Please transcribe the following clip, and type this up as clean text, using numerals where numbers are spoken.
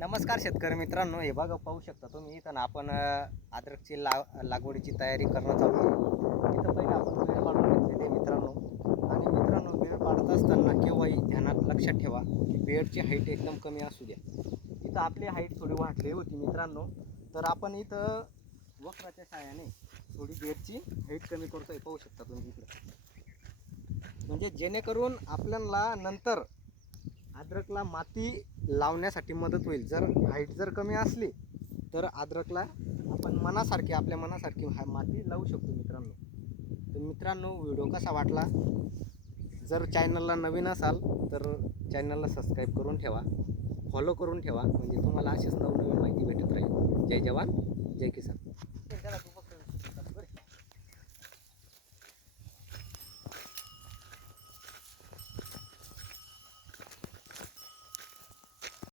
नमस्कार शेतकरी मित्रांनो, हे बघा पाहू शकता तुम्ही इथं ना आपण अद्रकची लागवडीची तयारी करणं चालू आहे. इथं पहिले आपण बेड पाडून घेतलेले मित्रांनो. आणि मित्रांनो, बेड पाडत असताना केव्हाही ध्यानात लक्षात ठेवा की बेडची हाईट एकदम कमी असू द्या. इथं आपली हाईट थोडी वाढली होती मित्रांनो, तर आपण इथं वक्राच्या साहाय्याने थोडी बेडची हाईट कमी करतोय. पाहू शकता तुम्ही इकडे, म्हणजे जेणेकरून आपल्याला नंतर अद्रकला माती लावण्यासाठी मदत होईल. जर हाईट जर कमी असली तर अद्रकला आपण मनासारखी आपल्या मनासारखी माती लावू शकतो मित्रांनो. तर मित्रांनो, व्हिडिओ कसा वाटला? जर चॅनलला नवीन असाल तर चॅनलला सबस्क्राईब करून ठेवा, फॉलो करून ठेवा, म्हणजे तुम्हाला अशीच नवनवीन माहिती भेटत राहील. जय जवान जय किसान.